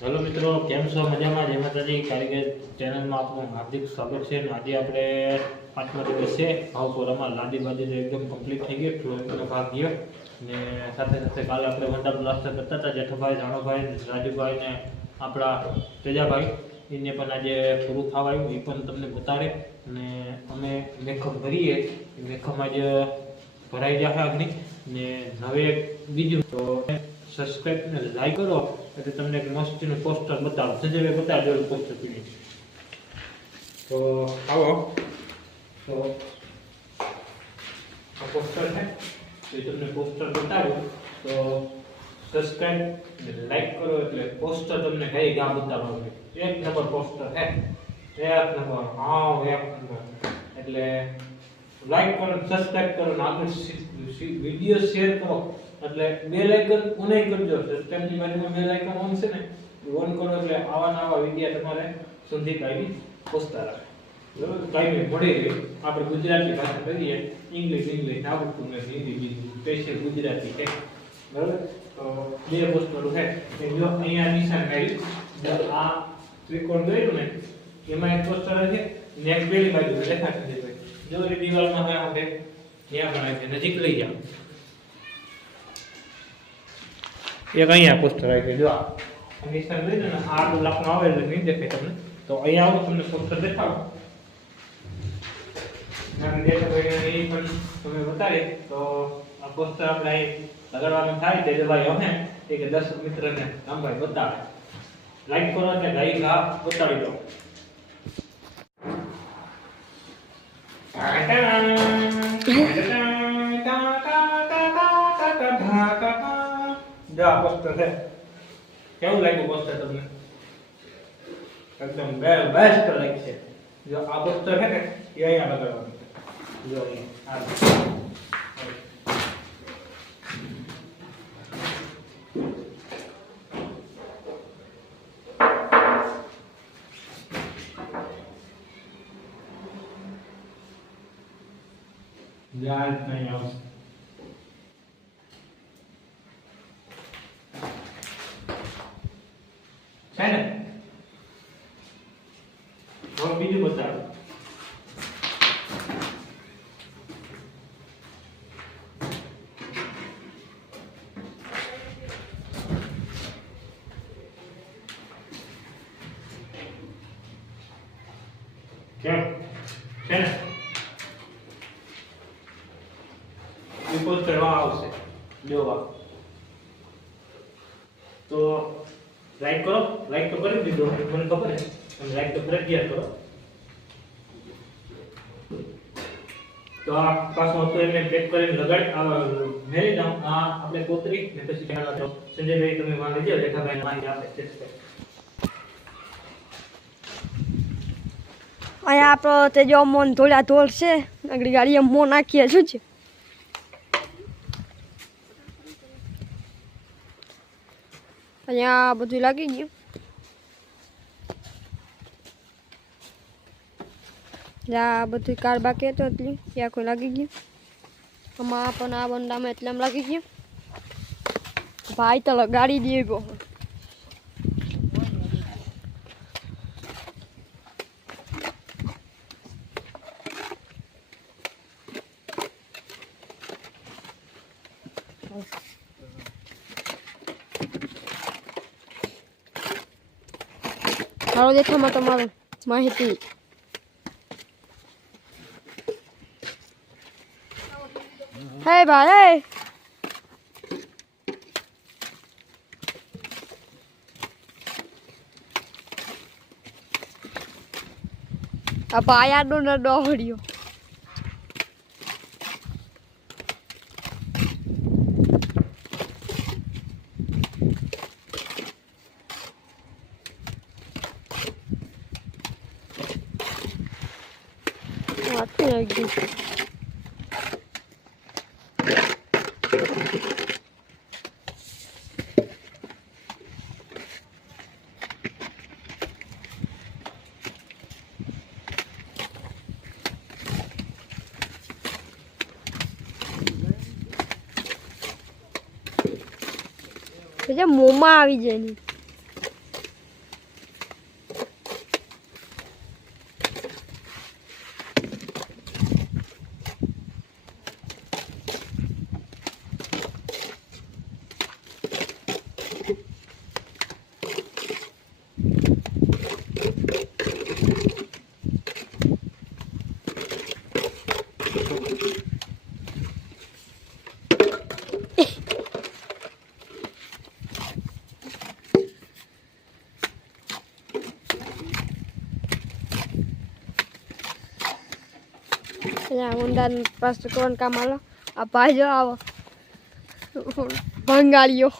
Hello મિત્રો, કેમ છો? મજામાં? જય માતાજી. કારીગર ચેનલમાં આપનું હાર્દિક સ્વાગત છે. આજે આપણે 5મા દિવસ છે. ભાવપુરામાં લાંડી બાજી એકદમ કમ્પ્લીટ થઈ ગઈ, ફ્લોરિંગનો ભાગ ગયો ને સાથે સાથે કાલે આપણે વંડા પ્લાસ્ટર કરતા હતા. જેઠાભાઈ, જાણોભાઈ, રાજુભાઈ ને આપણા તેજાભાઈ, એને પણ આજે પૂરું થવા આવ્યું. એ પણ તમને બતાડે અને અમે મેખમ ભરીએ, મેખમ આજે ભરાઈ જશે અગ્નિ ને હવે બીજું તો સબસ્ક્રાઇબ ને લાઈક કરો એટલે તમને એક મસ્તીનું પોસ્ટર બતાવો. સજેવે બતાવી દેવું પોસ્ટર પીને. તો આવો તો આ પોસ્ટર છે, એ તમને પોસ્ટર બતાવ્યું તો સબસ્ક્રાઇબ ને લાઈક કરો એટલે પોસ્ટર તમને કઈ ગામ બતાવવાનું. એક નંબર પોસ્ટર હે, એક નંબર. હા, એક નંબર. એટલે લાઈક કરો, સબસ્ક્રાઇબ કરો ને આગળ વિડિયો શેર કરો એટલે બેલ આઇકન ઓન કરજો. સબસ્ક્રાઇબની બાજુમાં બેલ આઇકન ઓન છે ને, ઓન કરો એટલે આવા નવા વિડિયો તમારે સુધી કાઢી પહોંચતા રહે. બરાબર? કાંઈ મળી રહે. આપણે ગુજરાતી ભાષા કરીએ, ઇંગ્લિશ આવડતું નથી, હિન્દી બીજું સ્પેશિયલ ગુજરાતી છે. બરાબર? તો બે પોસ્ટરો છે કે જો અહીંયા નિશાન કાઢ્યું, આ ત્રિકોણ દોર્યું ને એમાં એક પોસ્ટર છે ને એક પેલી બાજુ દેખાશે છે. જો એ દિવાલમાં હોય આપણે ત્યાં પણ છે, નજીક લઈ જાઓ. એક અહીંયા પોસ્ટર આવી ગયું. જો આ નિશાન દોર્યું ને આ લાખમાં આવે એટલે નહીં દેખાય તમને. તો અહીંયા આવો તમને પોસ્ટર દેખાડો. અને દેખાભાઈ એ પણ તમે બતાવી તો આ પોસ્ટર આપણે અહીં લગાડવાનું થાય તે ભાઈ અમે કે 10 મિત્રને રામભાઈ બતાવે. લાઈક કરો એટલે ગાઈ ગા બતાવી દો. જો આ પોસ્ટર છે, કેવું લાગ્યું પોસ્ટર તમને? એકદમ બેસ્ટ લાગશે. જો આ પોસ્ટર છે ને એ અહીંયા લગાડવાનું. જો અહીંયા યાર નહીં આવશે. છે ને? હવે બીજું બતાવો. કેમ છે ને? પોસ્ટર આવશે જોવા. તો લાઈક કરો. લાઈક તો કરી દીધો, મને ખબર છે. તમે લાઈક તો ફરજિયાત કરો. તો આ પાછો તો એને પેક કરીને લગાડી મેળી દઉં. આ આપણે કોતરી ને પછી કેમેરા તો સંજયભાઈ તમે વાં લેજો. રેખાભાઈ માહિતી આપે છે. અહીંયા આપણો તેજો મોન ધોળા ધોળ છે. આગળ ગાડીએ મો નાખીએ શું છે. અહીંયા બધું લાગી ગયું. આ બધું કાર બાકી હતો એટલી ત્યાં કોઈ લાગી ગયું. આમાં પણ આ બંડામાં એટલે લાગી ગયું. ભાઈ તો ગાડી દે ગયો. સારો દેખામાં તમારું માહિતી. હે ભાઈ, આ પાયાનો ન દોડ્યો. મોમાં આવી જાય ને અહીંયા ઊંડાનું પ્લાસ્ટર કરવાનું કામ હાલો. આ ભાઈ જો આવો ભંગાળીઓ.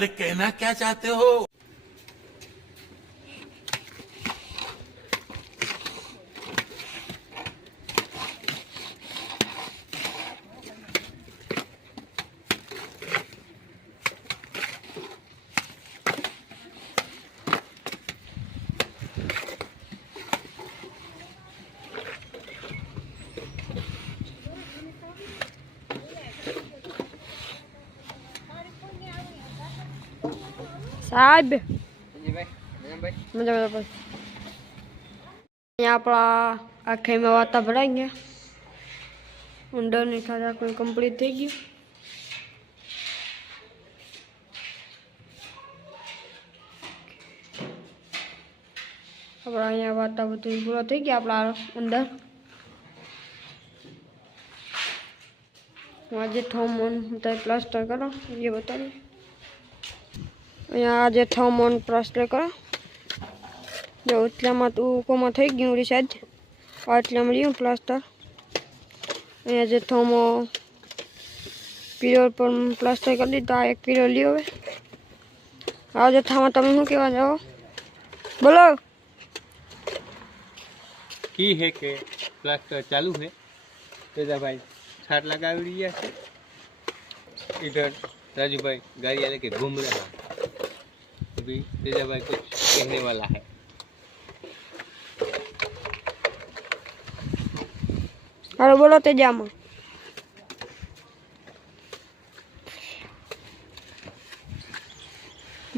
अरे कहना क्या चाहते हो? સાહેબ મજા બરાબર. અહીંયા આપણા આખાઈમાં વાતા ભરાઈ ગયા. ઊંડાની ખાતા કોઈ કમ્પ્લીટ થઈ ગયું. આપણા અહીંયા વાતા બધું પૂરો થઈ ગયા. આપણા અંદર આજે થર્મોન પ્લાસ્ટર કરો એ બતાવીએ. અહીંયા આજે થર્મોન પ્લાસ્ટર કરો. જો એટલામાં તું કોમાં થઈ ગયું રી સાઈડ આટલામાં રહ્યું પ્લાસ્ટર. અહીંયા જે થર્મો પીરિયડ પર પ્લાસ્ટર કરી દીધું. આ એક પીરિયડ લ્યો હવે. આ જથ્થામાં તમે શું કહેવા જાઓ બોલો. की है कि प्लास्टर चालू है तेजा भाई छाट लगा दिया है. इधर राजू भाई गाड़ी लेके घूम रहा है. अभी तेजा भाई कुछ कहने वाला है. हालो बोलो तेजामा.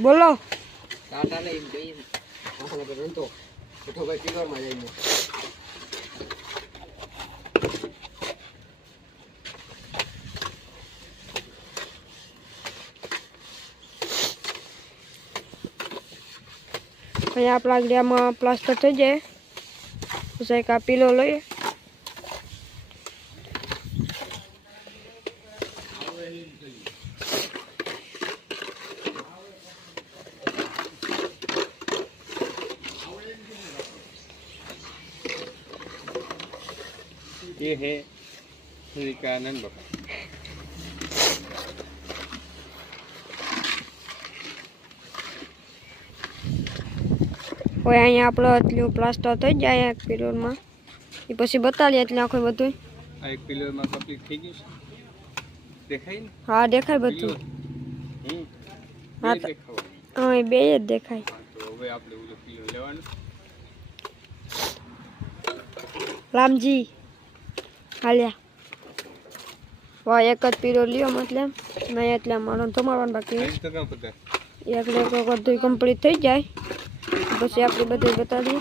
बोलो टाटा ने एम कही આપણે તો રંતો ઉઠો ભાઈ પીવર માં જઈને અહીંયા આપણા આગળમાં પ્લાસ્ટર થઈ જાય પછી એક આ પીલો લઈએ. ये है श्रीकानंद बाबा. હવે અહીંયા આપણો એટલું પ્લાસ્ટર થઈ જાય એક પીરિયડમાં એ પછી બતાવીએ એટલે આખું બધું. આ એક પિલર માં કમ્પ્લીટ થઈ ગયું છે. દેખાય ને? હા દેખાય બધું. હા હા હા એ બે જ દેખાય. તો હવે આપણે ઓલો પિલર લેવાનું. રામજી હાલ્યા વાહ એક જ પીરિયડ લ્યો મતલબ નહીં એટલે મારો તમારવાનું બાકી કઈ તો કામ પતા એટલે બધું કમ્પ્લીટ થઈ જાય પછી આપણે બધું બતાવીએ.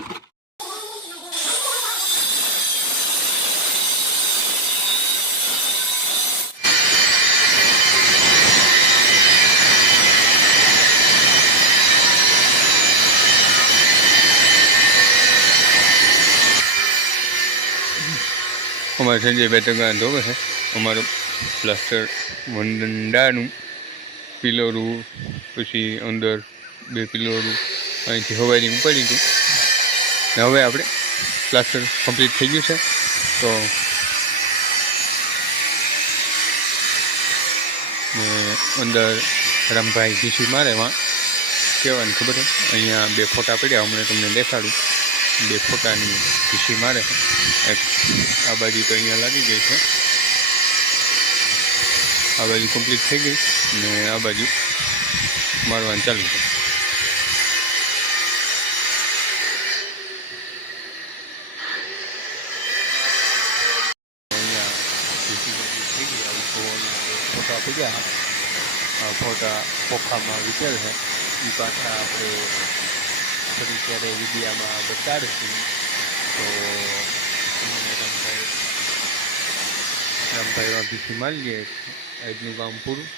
અમારે સંજય બેટકા ધોવે છે. અમારું પ્લાસ્ટર વંડાનું પિલરું પછી અંદર બે પિલરું અહીંથી હવાઈની ઉપાડી હતું. ને હવે આપણે પ્લાસ્ટર કમ્પ્લીટ થઈ ગયું છે. તો ને અંદર રામભાઈ ઘીસી મારે એમાં કહેવાની ખબર છે. અહીંયા બે ફોટા પડ્યા હમણાં તમને દેખાડું. બે ફોટાની ઘીસી મારે છે. એક આ બાજુ તો અહીંયા લાગી ગઈ છે. આ બાજુ કમ્પ્લીટ થઈ ગઈ ને આ બાજુ મારવાનું ચાલુ છે. અહીંયા ઘીસી કમ્પ્લીટ થઈ ગઈ. આવી ફોટા પડ્યા ફોટા ખોખામાં વિચાર છે એ પાછા આપણે ફરી ત્યારે વિડીયામાં બતાડીશું. તો રામભાઈ વાપીથી મારીએ આજનું કામ પૂરું.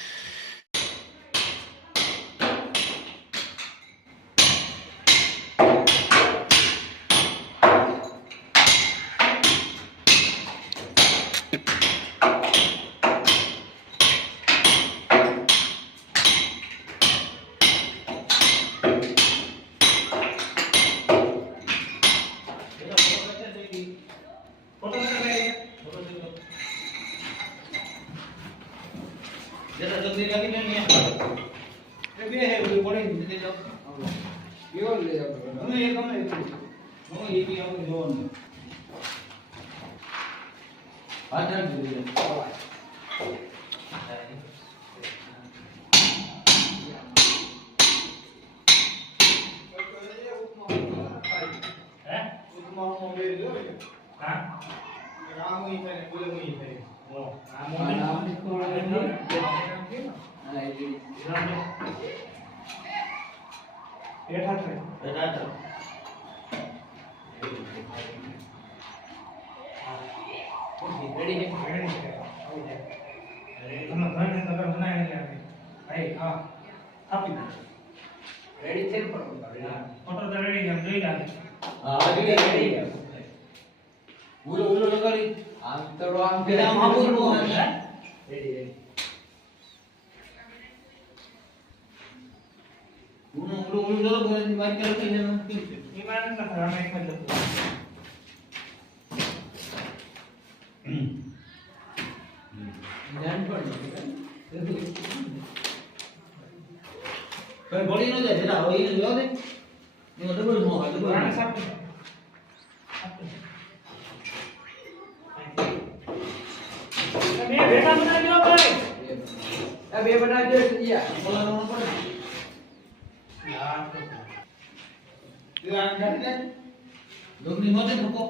બોલી ન જાય જરા હવે એને જોવા દે એનો ડબલ નો હોય ડબલ બે બેટા બનાવ્યો ભાઈ આ બે બનાવજો યા બોલાનો ન પડે યાર તો આ ગાડી દે ડોંગરી મોતે ઠોકો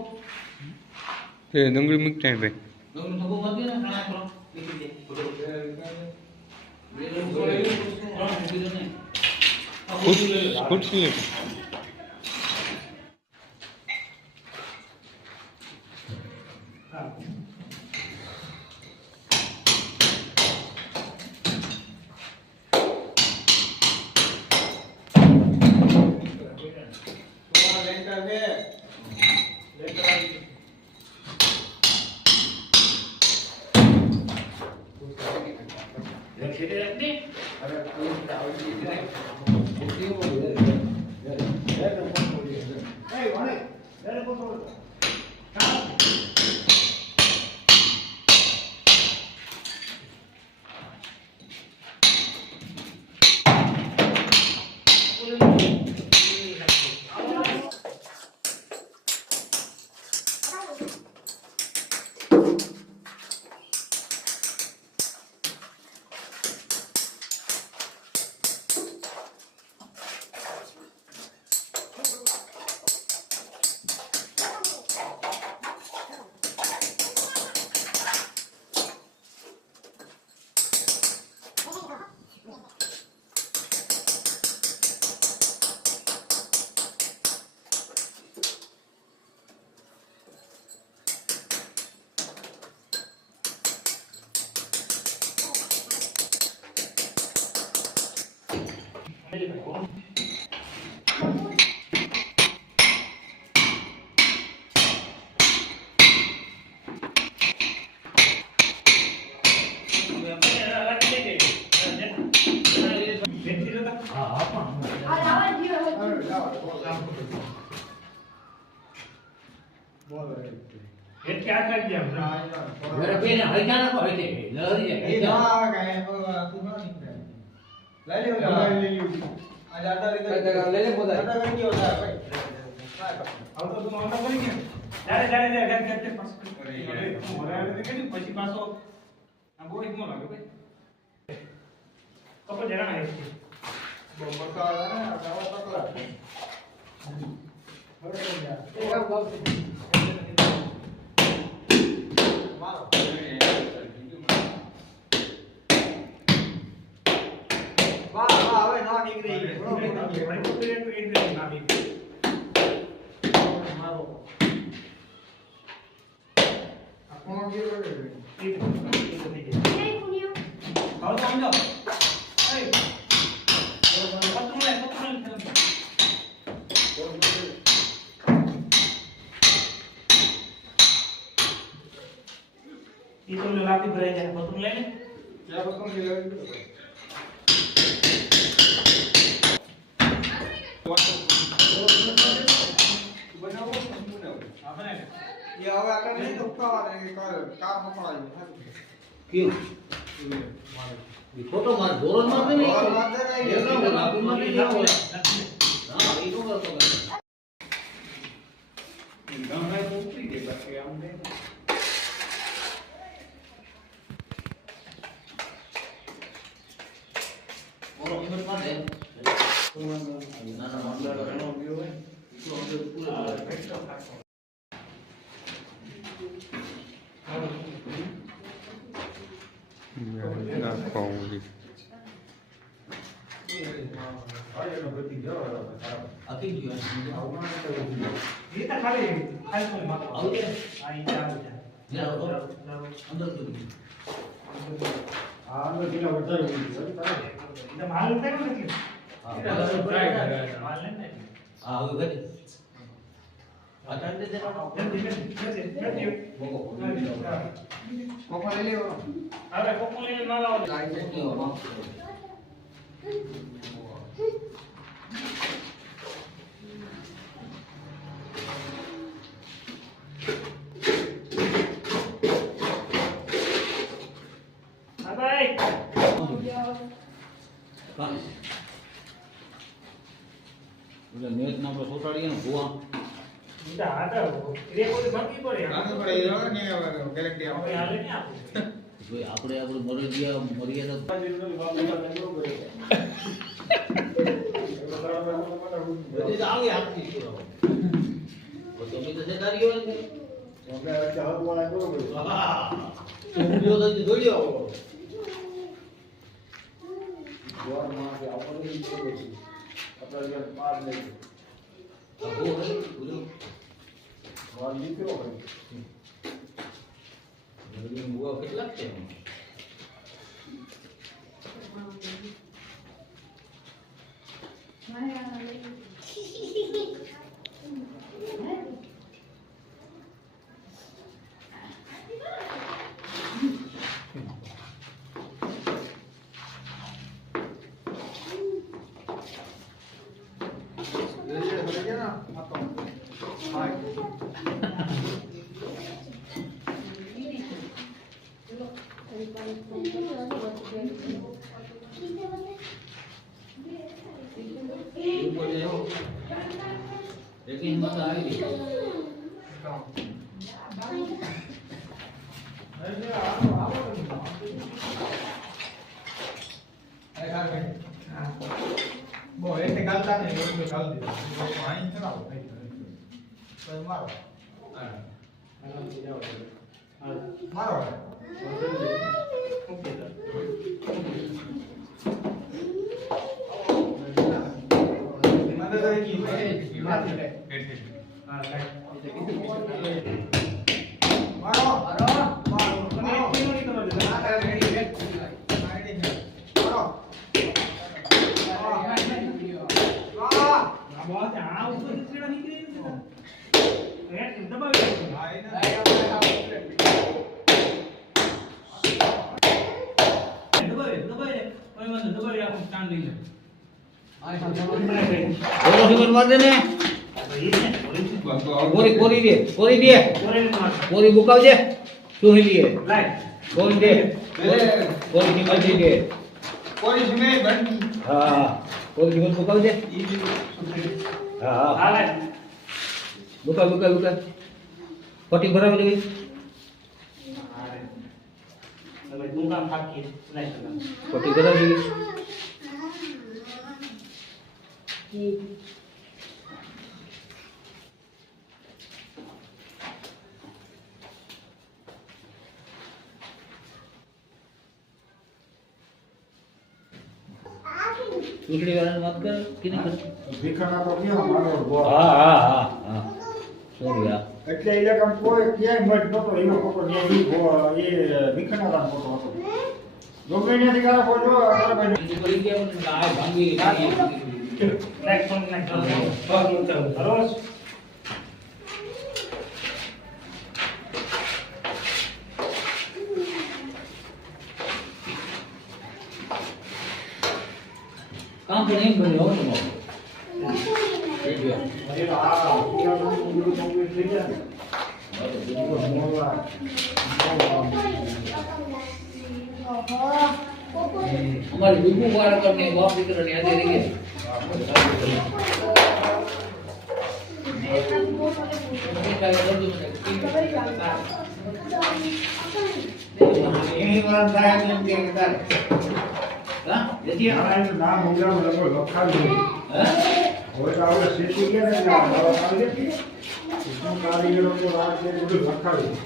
એ ડુંગળી મૂકતા હે ભાઈ. ડોંગરી ઠોકો મોતે ને ઘણા કરો લીધી દે ખુરશી मेरे पे ना हल्का ना कोई थे लहरी है ये ना का है तू ना निकल ले ले आ जाता ले ले बोला जाता कर क्या होता है भाई अब तो तुम ऑर्डर करेंगे जारे जारे जारे घर के पास अरे मोरा ले के પછી પાછો આ બહુ એકનો લાગે ભાઈ કપો જરા ના છે બમ્બર કા ના ગાવા તકલા હવે એ કામ ગાવ ભાઈ તો એક ના દે મારો આ કોણ કે રે એક થઈ જાય આવ તો આંડો એ પતંગ લે ये तो लाती भरे जाए बतून ले क्या बतून ले बनाओ आपने ये હવે આપણે નહીં તો ઉતાવળ કે કાર પકડાયું क्यों ये फोटो मार दोरन मार दे नहीं मार दे नहीं ये ना बोला तुम मत नहीं बोला हां ये तो कर तो गांव में तो उतरी गए बाकी हम नहीं बोलो हिम्मत मार दे ना ना मार दे ना वीडियो है इसको हम पूरा एक्स्ट्रा प्लेटफॉर्म નાખવા आखिर जो है ये तो खाली खाली कोई मत आओ ये आई जा मेरा अंदर तो अंदर किला बढ़ता है इधर माल लेते हैं ना हां माल लेते हैं हां वो गए अटेंड दे ना कोको ले ले अरे कोको ले ना लाओ बाय हां એટલે નેટ ના આપણે સોટાડીએ ને ભુવા इधर आता है रे कोई बाकी पड़े આનું પડે એ ને ગેલેક્સી હવે હાલે ને આપો જો આપણે મર્યાદા બધી તો આવી આપતી છે તો તમે તો જતારીઓ ને આપણે ચાહત વાળા બરોબર હા તો વિડિયો તો જોડ્યો જોર માં કે આપણે ઈ છે આપણે જે પાર લઈ આવો હે બોલો વાર લીધો હોય વિડિયો મુવા કેટલા છે लेकिन मत आई બો એટલે ગાલતા ને એટલે ગાલ દીધો આઈ ચલાવો તો મારો મારો ओके મદદ કરી કી માથે हां राइट મારો મારો મારો તમે એક કિલો ની કરો છો આ રેડી રેડી મારો વાહ આ બાત આ ઉપર નીકળે નીકળે રેટ દબાવી દો હા એને દબાવી કોઈ વાંધો દબાવી રાખો સ્ટાન્ડ લઈ લે બોલો હિમત માર દે ને કોરી દે કોરી બુકાવજે સુહી લીએ કોરી દે કોરી હિમત દે કોઈ સુને બંધ હા કોરી હિમત બુકાવજે હા હાલે બુકા પટ્ટી ભરાવી દેવી હવે દુકાન ફાકી લાઈ શકો પટ્ટી ભરાવી દેવી ચૂંટણી વાળાની વાત કર કેની કર ભીખાના તો કેવા મારો ગો હા સોરી હા એટલે એ લોકો કોઈ ક્યાંય મત નતો એનો ફોટો ત્યાં એ ભીખાના ફોટો હતો ગમે ત્યાંથી કારા ફોટો બીજી પડી ગયા પણ આ ભાંગી બરોબર. કામ પણ એમ બન્યું હોતું મારું અમારી દુઃખું બાળકોને બાપ દીકરાની હાજર રહી નામ ઉંગરામાં લખાવ્યું હવે તો આપણે સીટી કે ને શું કારીગરો તો આ છે બધું લખાવ્યું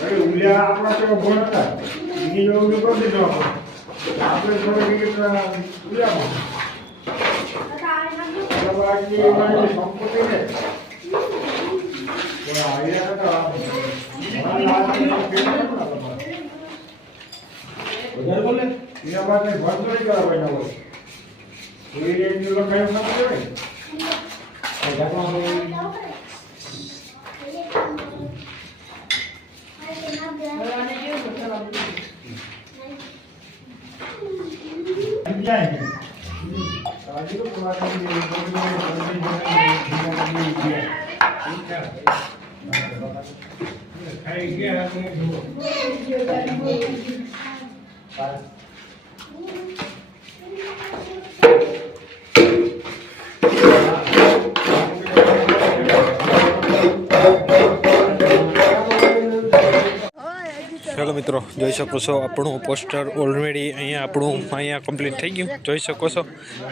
અરે ઉલ્યા આપણા તો ભણ હતા બીજી જો ઉલ્યો કરી દીધો આપણે થોડે ઉલ્યામાં બાકી એમાં સંપત્તિ ને પણ આયા હતા વધારે બોલે એના માટે ભણતરી કરાવવાના હોય એ રેન્જનું લખાયું ના કહેવાય ચાલો મિત્રો જોઈ શકો છો આપણું પોસ્ટર ઓલરેડી અહીંયા કમ્પ્લીટ થઈ ગયું જોઈ શકો છો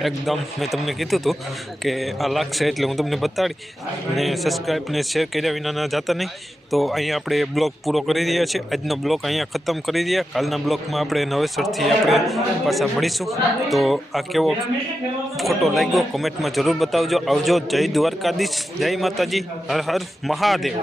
એકદમ મેં તમને કીધું હતું કે આ લાગશે એટલે હું તમને બતાડી અને સબસ્ક્રાઈબ ને શેર કર્યા વિના ના જતા નહીં તો અહીંયા આપણે બ્લોગ પૂરો કરી રહ્યા છીએ આજનો બ્લોગ અહીંયા ખતમ કરી રહ્યા કાલના બ્લોગમાં આપણે નવેસરથી આપણે પાછા મળીશું તો આ કેવો ફોટો લાગ્યો કોમેન્ટમાં જરૂર બતાવજો આવજો જય દ્વારકાધીશ જય માતાજી હર હર મહાદેવ